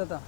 दादा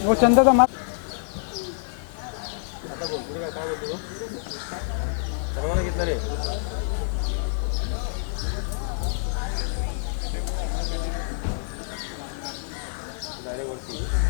वो चंदा का माल आता बोल पुढे काय बोलतो सर्वांना कितना रे डायरेक्ट वरती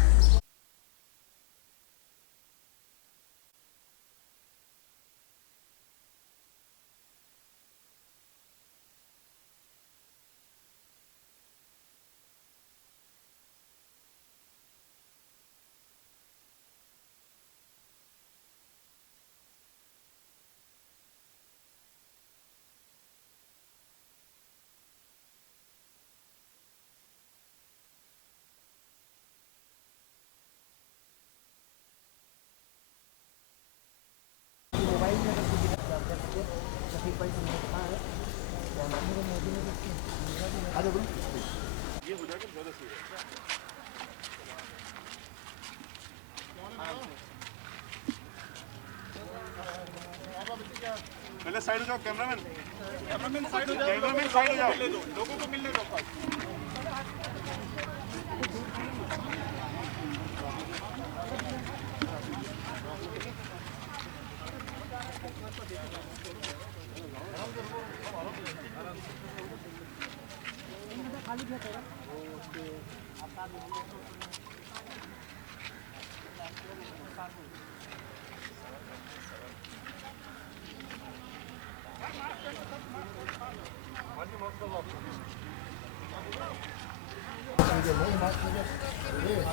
पहले साइड हो जाओ कैमरामैन साइड हो जाओ कैमरामैन साइड हो जाओ लोगों को मिलने दो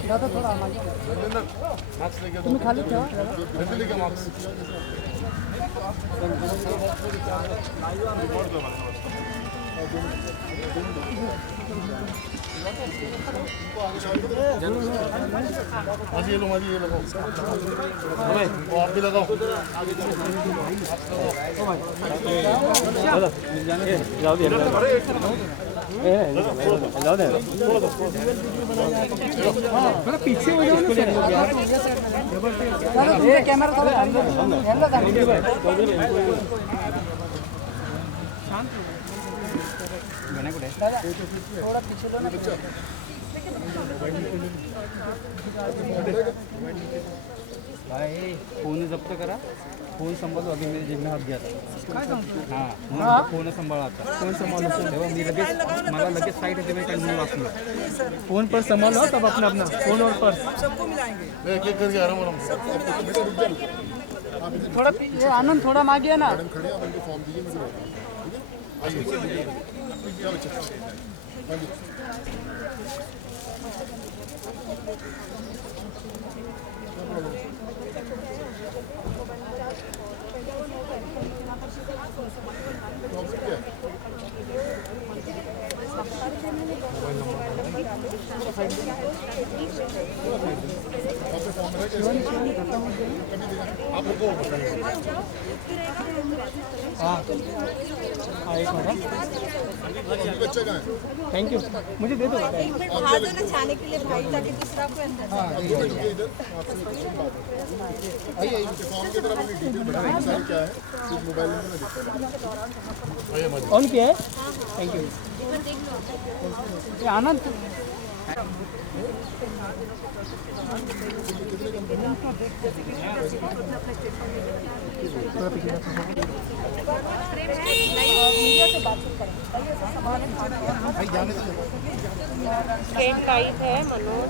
दादा थोड़ा मार्क्स लेके तुम्हें खाली क्या जल्दी लेके मार्क्स माजी ये लो वो आप भी लगाओ जाओ दे जाओ दे थोड़ा पीछे हो जाओ ना कैमरा थोड़ा दादा थोड़ा पीछे लो ना भाई फोन जप्त करा फोन सांभाळतो अगदी मी जेब में हात घ्या काय सांगतो हां फोन सांभाळा आता फोन संभालो तेव्हा मी लगेच मला लगेच साइड होते मैं कंटिन्यू वाचलो फोन पर संभालो तब अपना अपना फोन और पर्स सबको मिलाएंगे एक एक करके आराम थोड़ा ये आनंद थोड़ा मांगिए ना मैडम खड़े आप उनको फॉर्म दीजिए मुझे आइए क्या बच्चा हाँ जी हाँ एक मिनट बच्चा कहाँ है? थैंक यू मुझे दे दो बाहर जाना चाहने के लिए भाई ताकि दूसरा को अंदर रुकिए इधर आपसे बात आइए फॉर्म की तरफ अपनी डिटेल बताइए सारी क्या है सिर्फ मोबाइल नंबर में दिखता है ऑन किया है थैंक यू ये आनंद मीडिया से बातचीत करेंगे भाई जाने से ट्रेन लाइव है मनोज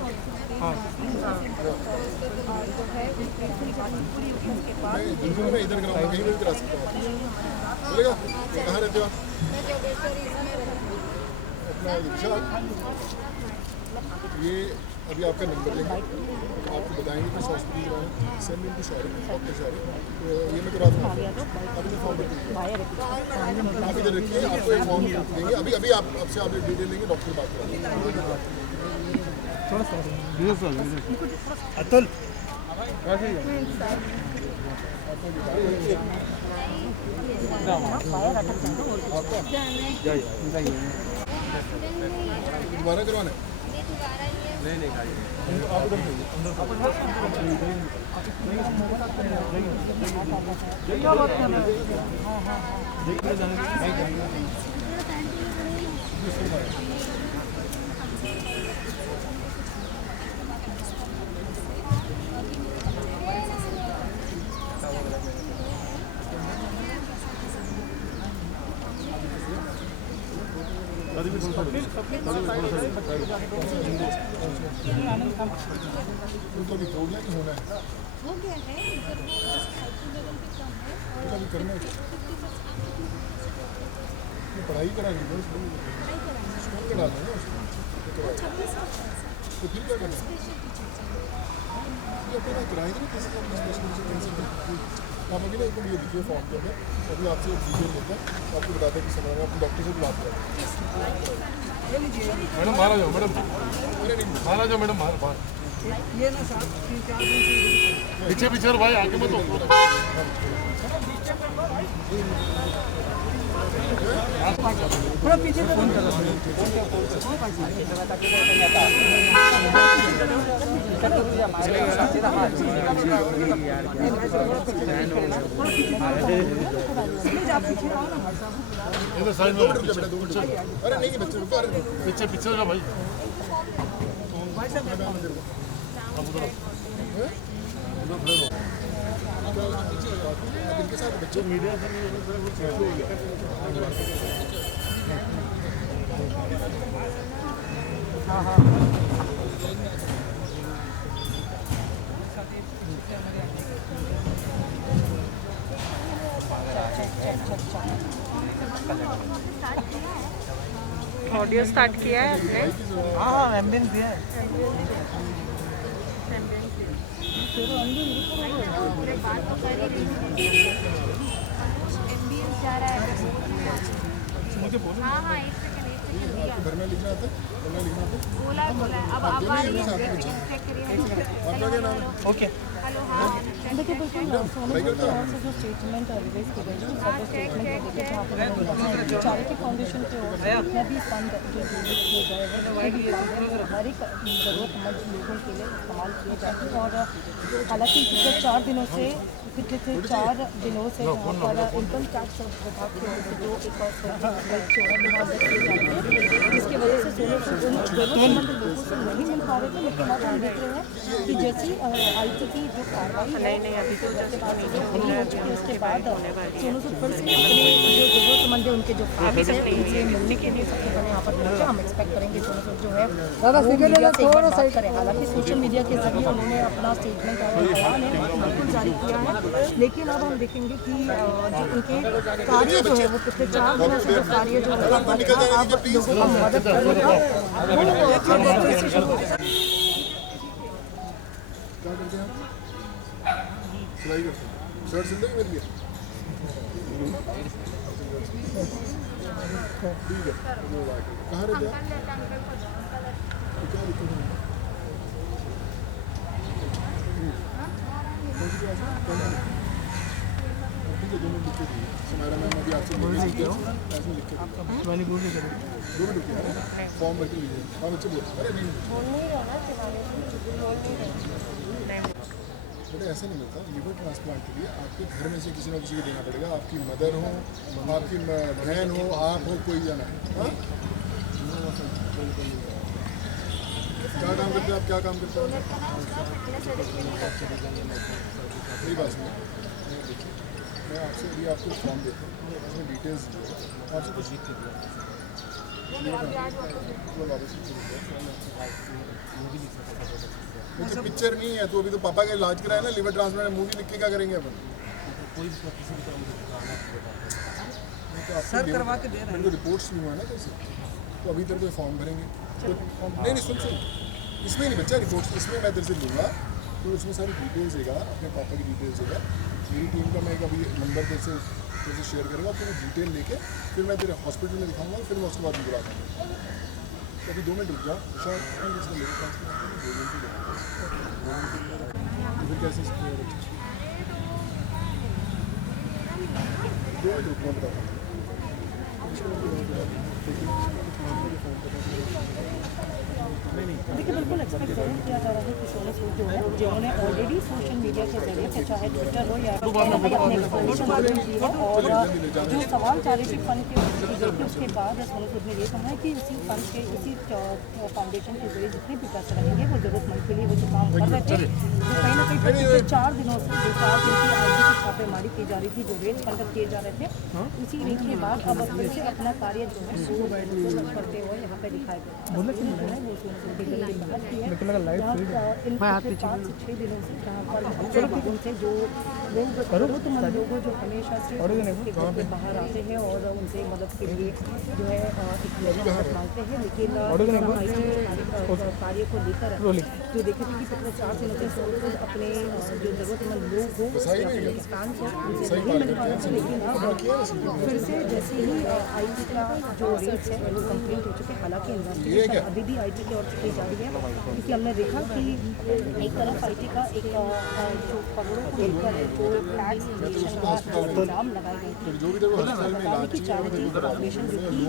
मैं बिल्कुल मैं इधर कराऊंगा कहीं भी करा सकता हूँ चलेगा कहाँ रहते हो आप अपना विशाल ये अभी आपका नंबर लेंगे आपको बताएंगे कि हॉस्पिटल में सेंड इन टू सारे डॉक्टर सारे तो ये मैं करा दूँगा अभी मैं फॉर्म रखिए आप इधर रखिए आपको एक फॉर्म देंगे अभी अभी आपसे आप डिटेल लेंगे डॉक्टर बात करेंगे अतुल दोबारा करवाना है उनको भी हो गया कि होना है हो गया है उनका भी करना है ये पढ़ाई करा ली बस स्कूल के डालना है ना उसको तो फिर क्या करना है ये अपना कराएंगे ना कैसे आप अभी ना एकदम ये दिखिए फॉर्म के अंदर अभी आपसे एक डिटेल लेते हैं आपको बताते हैं कि समझ अपने डॉक्टर से भी बात करें मैडम बाहर आ जाओ मैडम अरे नहीं बाहर आ जाओ मैडम बाहर बाहर ये ना साहब 3-4 दिन से पीछे पीछे और भाई आगे मत हो थोड़ा पीछे से फोन करो इधर साइड में रुक जा बेटा 2 मिनट अरे नहीं बच्चे रुको अरे पीछे पीछे हो जाओ भाई इनके साथ बच्चे मीडिया ऑडियो स्टार्ट किया है आपने हाँ एम्बियंस दिया है हाँ हाँ एक सेकंड भरना लिखना आता है भरना लिखना आता है बोला है अब आप आ रही है चेक करिए आपका क्या नाम है ओके हेलो हाँ देखिए बिल्कुल सोनू सूद की ओर से जो स्टेटमेंट रिलीज की गई थी सब स्टेटमेंट हो गई जहाँ पर चैरिटी फाउंडेशन की ओर से जितने भी फंड जो रिलीज किए गए हैं जितने भी फंड हर एक ज़रूरतमंद लोगों के लिए इस्तेमाल किए जाते हैं और हालांकि पिछले 4 दिनों से यहाँ पर इनकम टैक्स विभाग की ओर से जो एक और किए जाते हैं जिसकी वजह से ज़रूरतमंद लोगों से नहीं मिल पा रहे थे लेकिन अब हम देख रहे हैं कि जैसी आयुक्त की जो कार्रवाई है अभी तो उसके बाद उसके बाद सोनू सूद फिर से अपने जो ज़रूरतमंद है उनके जो फैमिली है उनसे मिलने के लिए सबसे पहले यहाँ पर पहुँचे हम एक्सपेक्ट करेंगे सोनू सूद जो है मीडिया से एक बार बात करें हालांकि सोशल मीडिया के जरिए उन्होंने अपना स्टेटमेंट और बयान है बिल्कुल जारी किया है लेकिन अब हम देखेंगे कि जो उनके कार्य जो है वो पिछले 4 दिनों से जो कार्य जो उनका बंद था अब लोगों को मदद करने का वो से शुरू हो क्या करते हैं आप सिलाई करते हैं शर्ट सिल देंगे मेरे लिए ठीक है कहाँ रहते हैं आप क्या दिक्कत है कौन सी क्लास है? ठीक है 2 मिनट लिख के दिए सुमेरा मैम अभी आपसे बोल रही थी ऐसे लिख के मैंने बोल दिया 2 मिनट लिख के फॉर्म भर के लीजिए हाँ बच्चे बोल अरे नहीं बेटा ऐसा नहीं मिलता लीवर ट्रांसप्लांट के लिए आपके घर में से किसी ना किसी को देना पड़ेगा आपकी मदर हो आपकी बहन हो आप हो कोई जाना है हाँ क्या काम करते हैं आप क्या काम करते हैं मेरी बात सुनिए देखिए मैं आपसे अभी आपको फॉर्म देता हूँ उसमें डिटेल्स दिए आपसे कुछ लिख के दिया मुझे पिक्चर नहीं है तो अभी तो पापा का इलाज कराया ना लिवर ट्रांसप्लांट मूवी लिख के क्या करेंगे अपन सर करवा के दे रहे हैं मेरे को रिपोर्ट्स नहीं हुआ ना कैसे तो अभी तेरे को फॉर्म भरेंगे तो नहीं सुन इसमें नहीं बच्चा रिपोर्ट्स इसमें मैं तेरे से लूँगा तो उसमें सारी डिटेल्स देगा अपने पापा की डिटेल्स देगा मेरी टीम का मैं अभी नंबर तेरे से शेयर करूँगा तो मैं डिटेल लेके फिर मैं तेरे हॉस्पिटल में दिखाऊंगा फिर मैं उसके बाद निकला दूँगा तो अभी 2 मिनट रुक जा शायद फिर कैसे 2 मिनट रुक बता देखिए बिल्कुल एक्सपेक्ट जरूर किया जा रहा है कि सोने सूद जो है जिन्होंने ऑलरेडी सोशल मीडिया के जरिए से चाहे ट्विटर हो या अपने एक्सप्लेनेशन दी है और जो सवाल चैरिटी फंड के उसके बाद सोने सूद ने ये कहा है कि इसी फंड के इसी फाउंडेशन के जरिए जितने भी पैसे रहेंगे वो जरूरतमंद के लिए वो जो काम कर रहे थे जो कहीं ना कहीं पिछले 4 दिनों से जो 4 दिन की आईडी की छापेमारी की जा रही थी जो रेट फंड किए जा रहे थे उसी रेट के बाद अब फिर से अपना कार्य जो है शुरू करते हुए यहाँ पे दिखाई गया इन 5 से 6 दिनों से जहाँ पर उनसे जो लोग जरूरतमंद लोग जो हमेशा से घर के बाहर आते हैं और उनसे मदद के लिए जो है मदद मांगते हैं लेकिन कार्य को लेकर जो देखे थे कि पिछले 4 दिनों से खुद अपने जो जरूरतमंद लोग हो पाकिस्तान से उनसे नहीं मिल पा रहे थे लेकिन अब फिर से जैसे ही IT का जो रेट है वो कंप्लीट हो चुके हालांकि इन्वेस्टिगेशन अभी भी IT की ओर से की जा रही है क्योंकि हमने देखा कि एक तरफ IT का एक जो करोड़ों को लेकर जो टैक्स इल्ज़ाम लगाए गए थे की चैरिटी फाउंडेशन जो कि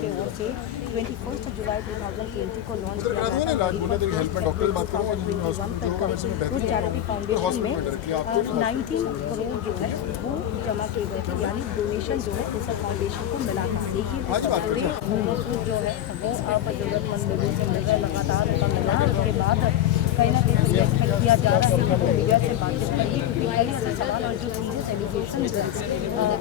के ओर से 21 जुलाई 2020 को लॉन्च किया गया उस चैरिटी फाउंडेशन में 19 करोड़ जो है वो जमा किए गए थे यानी डोनेशन जो है उस फाउंडेशन को मिला था लेकिन जो है वो अब जरूरतमंद लोगों से मिल रहा है लगातार उनका मिला उसके बाद कहीं ना कहीं एक्सपेक्ट किया जा रहा है कि मीडिया से बातचीत करिए क्योंकि कई ऐसे सवाल और जो सीरियस एलिगेशन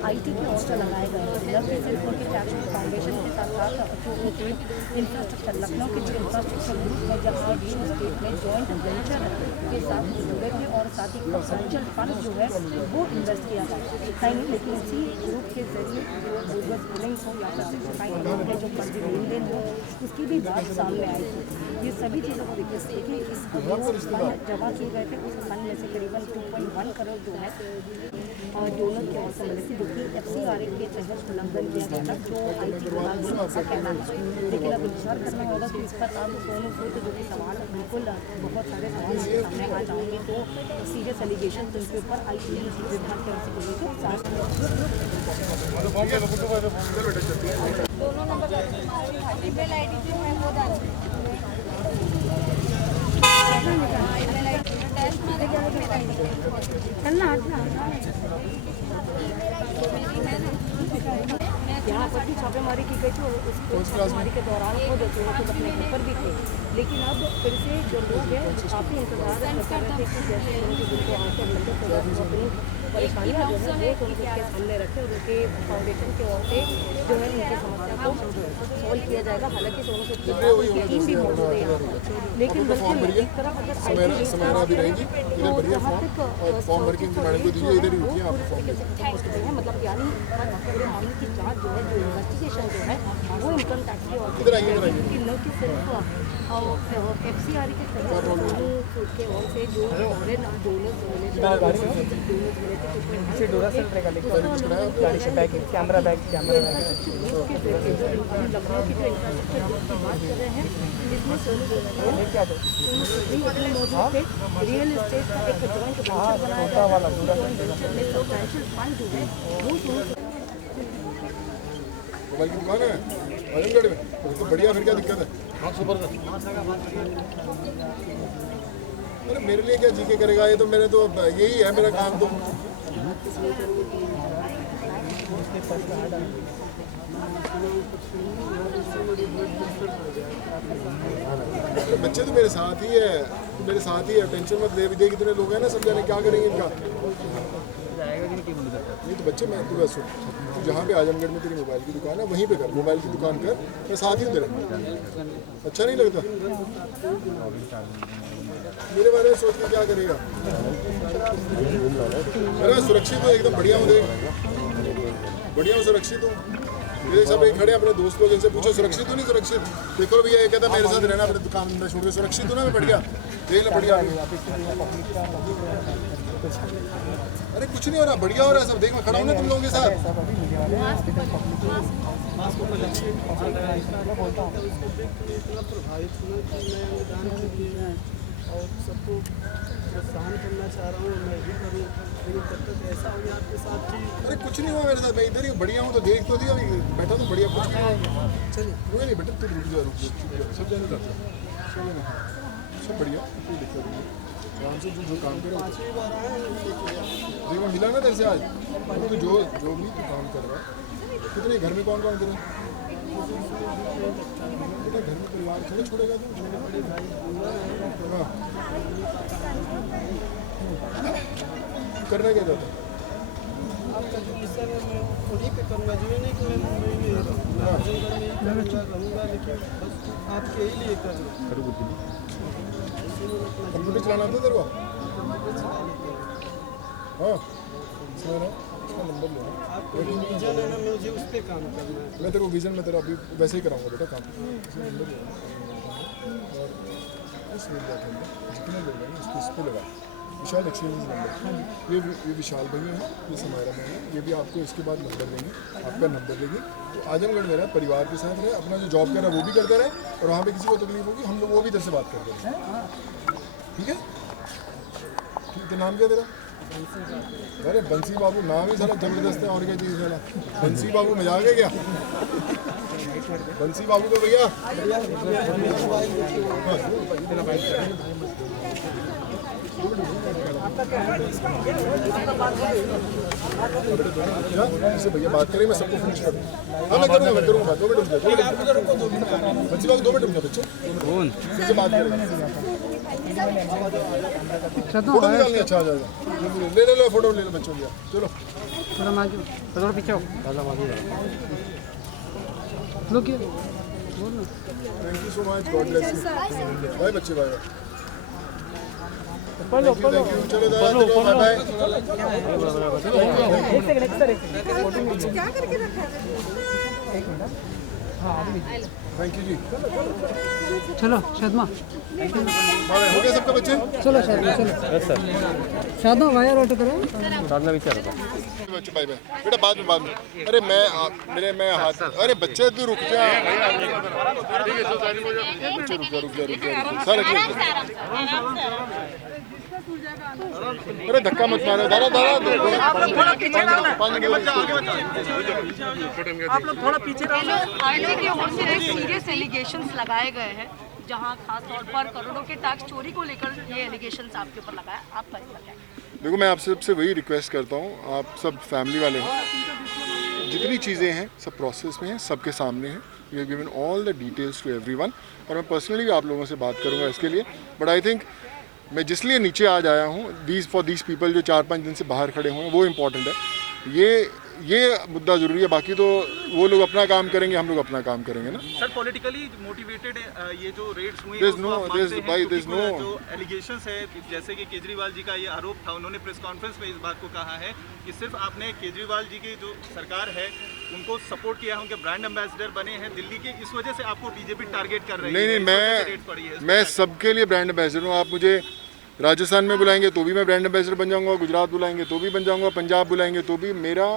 IT की ओर से लगाए गए हैं न कि सिर्फ उनके चैरिटी फाउंडेशन के साथ साथ जो उनके इंफ्रास्ट्रक्चर लखनऊ के जो इंफ्रास्ट्रक्चर ग्रुप है जहाँ रियल एस्टेट में जॉइंट वेंचर के साथ जुड़े थे और साथ ही सब्सटेंशियल फंड जो है वो इन्वेस्ट किया गया कहीं लेकिन इसी ग्रुप के जरिए जो बोगस बिलिंग हो या फिर कहीं के जो फंड लेन देन हो उसकी भी बात सामने आई थी ये सभी चीज़ों को देखिए इस फंड जमा किए गए थे उस फंड में से करीबन 2.1 करोड़ जो है डोनर की ओर से मिले थे जो कि FCRA के तहत उल्लंघन किया गया था जो IT विभाग का कहना है लेकिन अब इंतजार करना होगा कि इस पर अब सोनू सूद जो कि सवाल बिल्कुल बहुत सारे सवाल सामने आ जाएंगे तो सीरियस एलिगेशन तो इनके ऊपर IT विभाग की ओर से बोली थी दोनों नंबर ईमेल ID जो है वो डाल यहाँ पर भी छापेमारी की गई थी और उस छापेमारी के दौरान खुद अपने घर पर भी थे लेकिन अब फिर से जो लोग हैं काफ़ी इंतजार कर रहे थे कि जैसे उनके जिनको आकर लगे तो अपनी परेशानियाँ जो है वो उनके सामने रखे और उनके फाउंडेशन की ओर से जो है उनकी समस्या को सॉल्व किया जाएगा हालांकि सोनू सूद की टीम भी मौजूद है यहाँ पर लेकिन बिल्कुल एक तरफ अगर मतलब यानी पूरे मामले की जाँच जो है जो इन्वेस्टिगेशन जो है वो इनकम टैक्स की ओर से न कि सिर्फ FCRA के तहत सोनू सूद के ओर से जो डोनर्स मिले थे इसे डोरासेल रहेगा लेकिन गाड़ी से बैग कैमरा बैग लखनऊ की जो इंफ्रास्ट्रक्चर बात कर रहे हैं इसमें रियल एस्टेट का एक जॉइंट वेंचर बनाया वाला वेंचर में सब्सटैंशियल फंड जो है वो मोबाइल की दुकान है आजमगढ़ में, तो बढ़िया, फिर क्या दिक्कत है? हाँ सुपर सर। अरे मेरे लिए क्या जीके करेगा, ये तो मेरे तो यही है मेरा काम तो। बच्चे तो मेरे साथ ही है, टेंशन मत ले। विजय कितने लोग हैं ना, सब जाने क्या करेंगे इनका। नहीं तो बच्चे, मैं तो बस तू जहाँ पे आजमगढ़ में तेरी मोबाइल की दुकान है वहीं पे कर, मोबाइल की दुकान कर, मैं साथ ही तेरे। अच्छा नहीं लगता? मेरे बारे में सोच के क्या करेगा? अरे सुरक्षित हूँ एकदम, बढ़िया हूँ, देख बढ़िया हूँ, सुरक्षित हूँ। मेरे सब एक खड़े अपने दोस्त लोग, इनसे पूछो सुरक्षित हूँ नहीं सुरक्षित? देखो भैया ये कहता मेरे साथ रहना, अपने दुकान में छोड़ के सुरक्षित हूँ ना मैं, बढ़िया देख लो, बढ़िया। अरे कुछ नहीं हो रहा, बढ़िया हो रहा है सब, देख मैं खड़ा हूँ ना तुम लोगों के साथ। और सबको प्रोत्साहन करना चाह रहा हूँ, मैं भी करूँ, लेकिन जब तक ऐसा हो गया आपके साथ कि अरे कुछ नहीं हुआ मेरे साथ, मैं इधर ही बढ़िया हूँ, तो देख तो दिया, बैठा तो बढ़िया, कुछ नहीं। चलिए कोई नहीं बेटा, तू रुक जा, सब जाने का सब बढ़िया, कोई दिक्कत नहीं। आराम से जो काम करे देखो, मिला ना तेरे से आज, तो जो भी तू काम कर रहा है। कितने घर में कौन कौन करे? बेटा घर में परिवार थोड़ा छोड़ेगा तू, हाँ। करना क्या चाहता है? आपका जो विषय है मैं उन्हीं पे करूँगा, जो नहीं कि मैं मुंबई में रहूँगा, लेकिन बस आपके ही लिए करूँगा। कंप्यूटर चलाना आता तेरे को? हाँ इसका नंबर लेना। आपको विजन है ना, मुझे उस पर काम करना है। मैं तेरे को विजन में तेरा अभी वैसे ही कराऊंगा बेटा काम। इसका नंबर लेना और इस मिल जाते हैं जितने लोग हैं उसको इस पर लगा, विशाल एक्सचेंज नंबर। ये विशाल भैया हैं, ये समायरा में है, ये भी आपको इसके बाद नंबर देंगे, आपका नंबर देंगे। तो आजमगढ़ में रहे, परिवार के साथ रहे, अपना जो जॉब कर रहा है वो भी करता रहे, और वहाँ पे किसी को तकलीफ होगी हम लोग वो भी इधर से बात कर देंगे, ठीक है? ठीक है, नाम क्या तेरा? अरे बंसी बाबू नाम ही साला जबरदस्त है, और क्या चीज़ साला बंसी बाबू, मजाक है क्या? बंसी बाबू को भैया इससे भैया बात करें, मैं सबको फिनिश कर दूँ। हाँ मैं करूँगा बात, 2 मिनट रुक जाओ, बच्ची बाबू 2 मिनट रुक जाओ बच्चे, फिर से बात करेंगे। फोटो निकालनी अच्छा आ जाएगा, ले लो फोटो ले लो बच्चों की, चलो थोड़ा पीछे हो। Thank you so much, God bless you, bye बच्चे, बाय। चलो दादा, बाय बाय। क्या करके रखा है? Thank you ji. चलो शर्मा, हो गया सबका बच्चे? चलो शर्मा, चलो शर्मा वायर ऑटो करो। बच्चे बाय बाय बेटा, बाद में अरे मैं हाथ, अरे बच्चे तू रुक जा, बच्चे रुक जा सर, अरे धक्का मत मारो दादा, आप लोग थोड़ा पीछे आरटीआई की ओर से सीरियस एलिगेशंस लगाए गए हैं, जहां खास तौर पर करोड़ों के टैक्स चोरी को लेकर ये एलिगेशंस आपके ऊपर लगाया, आपका इस पर क्या? देखो मैं आप सबसे वही रिक्वेस्ट करता हूँ, आप सब फैमिली वाले हैं, जितनी चीज़ें हैं सब प्रोसेस में हैं, सबके सामने हैं, we have given all the details to everyone, और मैं पर्सनली भी आप लोगों से बात करूँगा इसके लिए। बट आई थिंक मैं जिस लिए नीचे आज आया हूँ, फॉर दीज पीपल जो 4-5 दिन से बाहर खड़े हुए हैं, वो इम्पॉर्टेंट है, ये मुद्दा ज़रूरी है। बाकी तो वो लोग अपना काम करेंगे, हम लोग अपना काम करेंगे ना। सर पॉलिटिकली मोटिवेटेड ये जो रेड्स हुए There's हैं, no- उसको आप मानते हैं? there's क्योंकि no- जो एलिगेशंस है, जैसे कि केजरीवाल जी का ये आरोप था, उन्होंने प्रेस कॉन्फ्रेंस में इस बात को कहा है कि सिर्फ आपने केजरीवाल जी की जो सरकार है उनको सपोर्ट किया है, उनके ब्रांड एम्बेसडर बने हैं दिल्ली के, इस वजह से आपको बीजेपी टारगेट कर रही है। नहीं इस वजह से रेड्स पड़ी है। मैं सबके लिए ब्रांड एम्बेसडर हूँ। आप मुझे राजस्थान में बुलाएंगे तो भी मैं ब्रांड एम्बेसडर बन जाऊंगा, गुजरात बुलाएंगे तो भी बन जाऊंगा, पंजाब बुलाएंगे तो भी, मेरा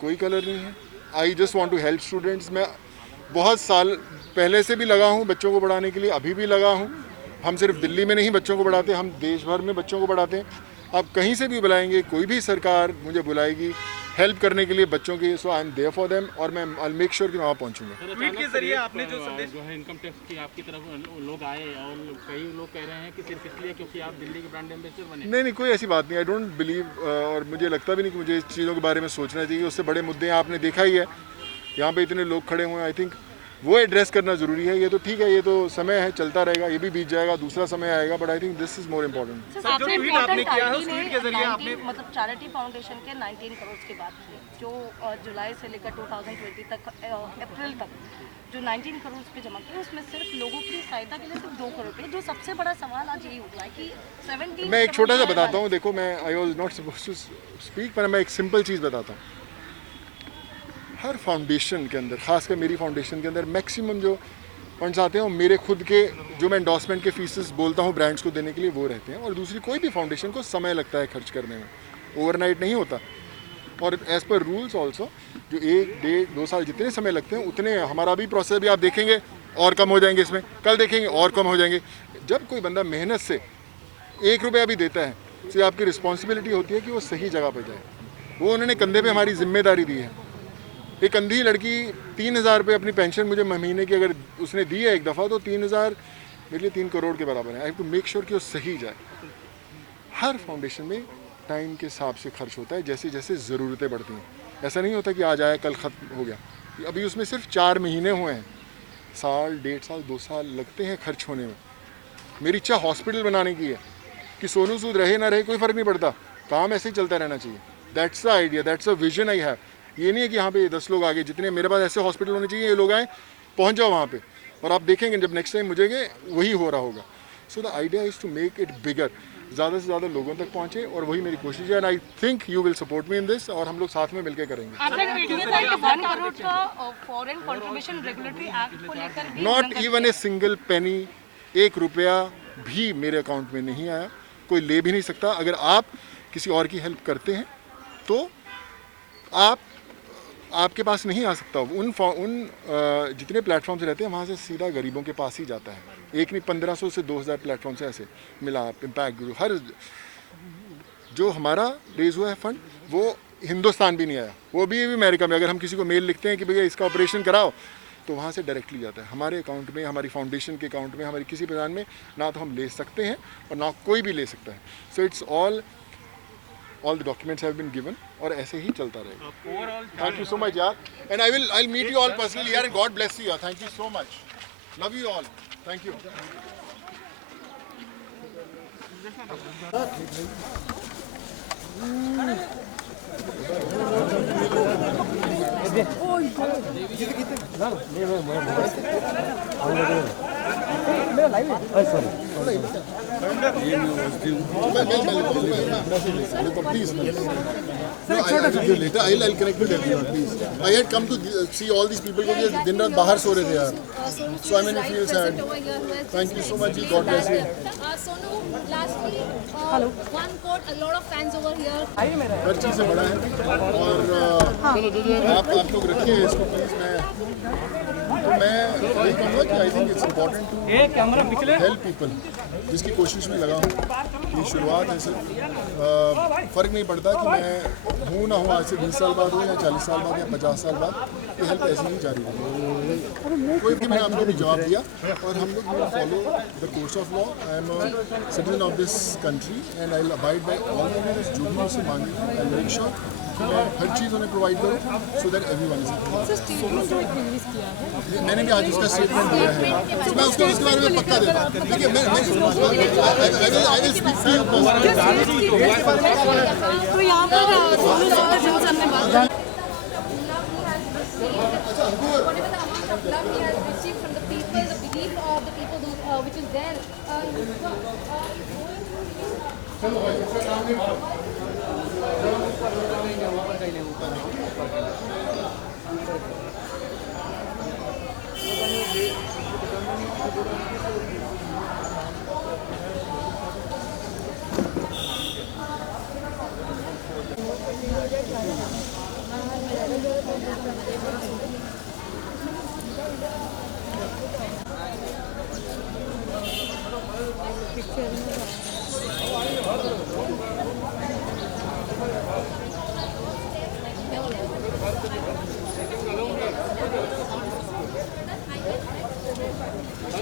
कोई कलर नहीं है। I just want to help students. मैं बहुत साल पहले से भी लगा हूँ बच्चों को पढ़ाने के लिए, अभी भी लगा हूँ। हम सिर्फ दिल्ली में नहीं बच्चों को पढ़ाते, हम देश भर में बच्चों को पढ़ाते हैं। आप कहीं से भी बुलाएंगे, कोई भी सरकार मुझे बुलाएगी हेल्प करने के लिए बच्चों की, so I am there for them, और मैं आई मेक श्योर कि मैं वहाँ पहुँचूंगा। ट्वीट के जरिए आपने जो संदेश जो है इनकम टैक्स की आपकी तरफ लोग आए और कई लोग कह रहे हैं कि सिर्फ इसलिए क्योंकि आप दिल्ली के ब्रांड एम्बेसडर बने। नहीं, कोई ऐसी बात नहीं। आई डोंट बिलीव, और मुझे लगता भी नहीं कि मुझे इस चीज़ों के बारे में सोचना चाहिए। उससे बड़े मुद्दे आपने देखा ही है, यहाँ पे इतने लोग खड़े हुए हैं। आई थिंक वो एड्रेस करना ज़रूरी है। ये तो ठीक है, ये तो समय है, चलता रहेगा, ये भी बीत जाएगा, दूसरा समय आएगा, but I think this is more important. Sir, जो ट्वीट आपने किया है उस ट्वीट के जरिए आपने मतलब चैरिटी फाउंडेशन के 19 करोड़ की बात की, जो जुलाई से लेकर 2020 तक अप्रैल तक जो 19 करोड़ पे जमा किए, उसमें सिर्फ लोगों की सहायता के लिए सिर्फ 2 करोड़ पे। जो सबसे बड़ा सवाल आज यही उठा है कि 17 मैं एक छोटा सा बताता हूँ। देखो, मैं I was not suppose to speak, पर मैं एक सिंपल चीज़ बताता हूँ। हर फाउंडेशन के अंदर, खासकर मेरी फाउंडेशन के अंदर, मैक्सिमम जो फंड्स आते हैं वो मेरे खुद के, जो मैं एंडोर्समेंट के फीसेस बोलता हूँ ब्रांड्स को देने के लिए, वो रहते हैं। और दूसरी, कोई भी फाउंडेशन को समय लगता है खर्च करने में, ओवरनाइट नहीं होता। और एज़ पर रूल्स ऑल्सो, जो 1, 1.5, 2 साल जितने समय लगते हैं उतने हमारा भी प्रोसेस भी आप देखेंगे और कम हो जाएंगे, इसमें कल देखेंगे और कम हो जाएंगे। जब कोई बंदा मेहनत से 1 रुपया भी देता है, तो ये आपकी रिस्पॉन्सिबिलिटी होती है कि वो सही जगह पर जाए। वो उन्होंने कंधे पे हमारी जिम्मेदारी दी है। एक अंधी लड़की 3,000 रुपये अपनी पेंशन मुझे महीने की अगर उसने दी है एक दफ़ा, तो 3,000 मेरे लिए 3 करोड़ के बराबर है। I have to make sure कि वो सही जाए। हर फाउंडेशन में टाइम के हिसाब से खर्च होता है, जैसे जैसे ज़रूरतें बढ़ती हैं। ऐसा नहीं होता कि आज आया कल ख़त्म हो गया। अभी उसमें सिर्फ 4 महीने हुए हैं, साल, 1.5 साल, 2 साल लगते हैं खर्च होने में। मेरी इच्छा हॉस्पिटल बनाने की है कि सोनू सूद रहे ना रहे कोई फ़र्क नहीं पड़ता, काम ऐसे ही चलता रहना चाहिए। That's the idea, that's the vision I have. ये नहीं है कि यहाँ पे 10 लोग आगे, जितने मेरे पास ऐसे हॉस्पिटल होने चाहिए, ये लोग आए, पहुँच जाओ वहाँ पे, और आप देखेंगे जब नेक्स्ट टाइम मुझे वही हो रहा होगा। So the idea is to make it bigger, ज़्यादा से ज़्यादा लोगों तक पहुँचे, और वही मेरी कोशिश है। And I think you will support me in this, और हम लोग साथ में मिलकर करेंगे। Not even a single penny, 1 रुपया भी मेरे अकाउंट में नहीं आया, कोई ले भी नहीं सकता। अगर आप किसी और की हेल्प करते हैं तो आपके पास नहीं आ सकता। उन जितने प्लेटफॉर्म्स रहते हैं वहाँ से सीधा गरीबों के पास ही जाता है। एक नहीं, 1500 से 2000 प्लेटफॉर्म से ऐसे मिला। इम्पैक्ट गुरु, हर जो हमारा रेज हुआ है फंड, वो हिंदुस्तान भी नहीं आया, वो भी अमेरिका में। अगर हम किसी को मेल लिखते हैं कि भैया इसका ऑपरेशन कराओ, तो वहाँ से डायरेक्टली जाता है हमारे अकाउंट में, हमारी फाउंडेशन के अकाउंट में, हमारी किसी प्रधान में। ना तो हम ले सकते हैं और ना कोई भी ले सकता है। So it's all the documents have been given, और ऐसे ही चलता रहेगा। थैंक यू सो मच यार, and I meet you all personally यार, गॉड ब्लेस यू यार। Thank you so much, love you all, thank you. Please. No, I'll give you later. I'll connect with everyone, please. I had come to see all these people because दिन रात बाहर सो रहे थे यार. So I mean, I feel sad. Thank you so much. God bless you. Sonu, lastly, one quote, a lot of fans over here. हर चीज़ से बड़ा है, और आप लोग रखिए इसको प्लीज़। मैं वही कहूँगा कि I think it's important to help people, जिसकी कोशिश में लगा हूँ। ये शुरुआत है सिर्फ, फ़र्क नहीं पड़ता कि मैं हूँ ना हूँ, आज से 20 साल बाद हो या 40 साल बाद या 50 साल बाद, ये हेल्प ऐसे ही जारी रहेगी। कोई भी, मैंने आप लोगों को जवाब दिया, और हम लोग follow the course of law. I am a citizen of this country and I will abide by all the rules. जो भी मुझसे मांगी, आई विल मेक श्योर कि मैं हर चीज़ उन्हें प्रोवाइड करूँ, so that everyone is happy. मैंने भी आज उसका स्टेटमेंट दिया है, तो मैं उसको इसके बारे में पक्का देता हूँ। देखिए, मैं I will speak free of तो यहाँ पर सोनू सूद सर ने बात Whatever the amount of love he has received from the people, the belief of the people which is there, picture